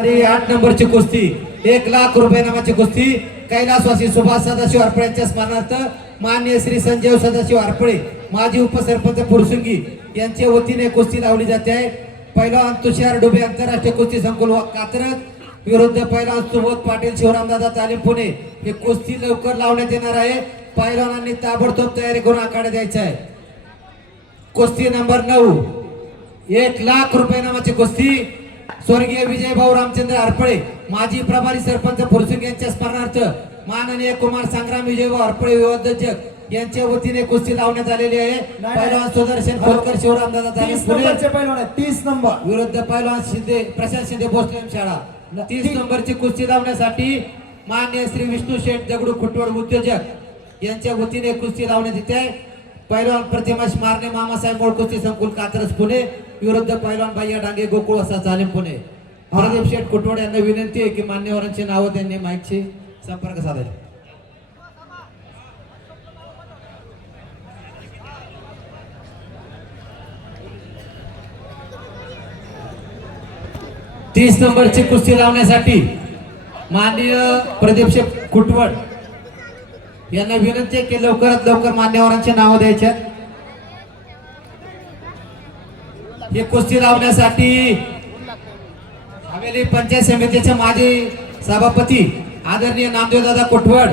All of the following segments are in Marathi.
तरी आठ नंबरची कुस्ती एक लाख रुपये नावाची कुस्ती कैलासवासी सुभाष सदाशिव हरपळे स्मरणार्थ मान्य श्री संजय सदाशिव हरपळे माजी उपसरपंच फुरसुंगी यांच्या वतीने कुस्ती लावली जाते. आहे पहिला तुषार डुबे आंतरराष्ट्रीय कुस्ती संकुल व कात्रज विरुद्ध पहिला सुबोध पाटील शिवरामदादा तालीम पुणे हे कुस्ती लवकर लावण्यात येणार आहे. पहिलवानांनी ताबडतोब तयारी करून आखाडा द्यायचा आहे. कुस्ती नंबर नऊ एक लाख रुपये नावाची कुस्ती स्वर्गीय विजय भाऊ रामचंद्र हरपळे माजी प्रभारी सरपंच फुरसुंग यांच्या स्मरणार्थ माननीय कुमार संग्राम विजय भाऊ हरपळे विवादक यांच्या वतीने कुस्ती लावण्यात आलेली आहे. पहिलवान सुदर्शन खोलकर शिवरामदादा तालीम तीस नंबर. विरुद्ध पहिलवान शिंदे प्रशांत शिंदे भोसले शाळा. तीस नंबरची कुस्ती लावण्यासाठी मान्य श्री विष्णू शेठ दगडू खुटवड उद्योजक यांच्या वतीने कुस्ती लावण्यात येते. पहिलवान प्रतिमा मारणे मामासाहेब मोळ कुस्ती संकुल कात्रज पुणे. विरुद्ध पहिलवान बाह्य डांगे गोकुळ असा चालीम पुणे. हरदीप शेठ कुटवड यांना विनंती आहे की मान्यवरांची नावं त्यांनी माईकशी संपर्क साधायचे. तीस नंबरची कुस्ती लावण्यासाठी माननीय प्रदीप शेठ कुटवड यांना विनंती आहे की लवकरात लवकर मान्यवरांची नावं द्यायच्या ही कुस्ती लावण्यासाठी हवेली पंचायत समितीचे माजी सभापती आदरणीय नामदेवदादा कोठवड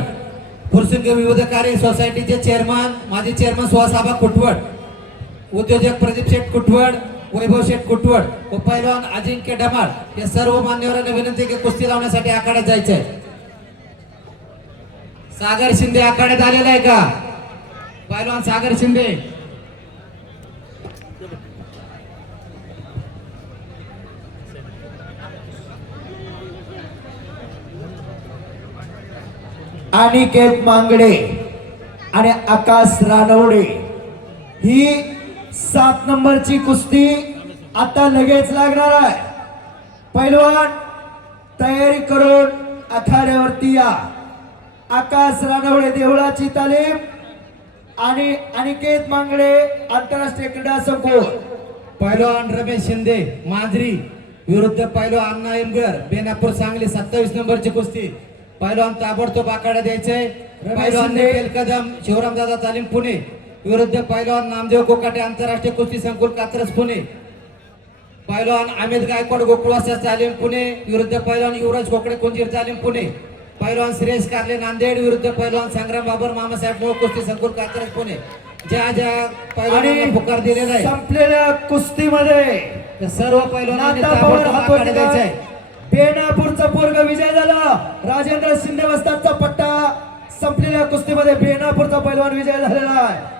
फुरसुंग विविध कार्य सोसायटीचे चेअरमन माजी चेअरमन सुहासाबा कुटवड उद्योजक प्रदीप शेठ कुटवड वैभव शेठ कुटवड व पैलवान अजिंक्य डमाळ या सर्व मान्यवरांना विनंती की कुस्ती लावण्यासाठी आखाड्यात जायचं आहे सागर शिंदे आखाड्यात आलेला आहे का? पैलवान सागर शिंदे. अनिकेत मांगडे आणि आकाश रानवडे. ही सात नंबरची कुस्ती आता लगेच लागणार आहे. पैलवान तयारी करून आखाड्यावरती या. आकाश रानवडे देवळाची तालीम आणि अनिकेत मांगडे आंतरराष्ट्रीय क्रीडा संकुल. पैलवान रमेश शिंदे मांजरी विरुद्ध पैलवान अण्णा एमगर बेनापूर सांगली सत्तावीस नंबरची कुस्ती. पैलवान ताबडतोब आखाडा द्यायचे. निखिल कदम शिवरामदादा तालीम पुणे. विरुद्ध पैलवान नामदेव कोकाटे आंतरराष्ट्रीय कुस्ती संकुल कात्रज पुणे. पैलवान अमित गायकवाड गोकुळवासा तालीम पुणे. विरुद्ध पैलवान युवराज कोकडे कुंजीर तालीम पुणे. पैलवान श्रेयस कारले नांदेड. विरुद्ध पैलवान संग्राम बाबर मामासाहेब मूळ कुस्ती संकुल कात्रज पुणे. ज्या ज्या आणि पुकार दिलेला आहे. संपलेल्या कुस्तीमध्ये सर्व द्यायचा आहे. बेनापूरचा पोरग विजय झाला. राजेंद्र शिंदे वस्तादचा पट्टा संपलेल्या कुस्तीमध्ये बेनापूरचा पैलवान विजय झालेला आहे.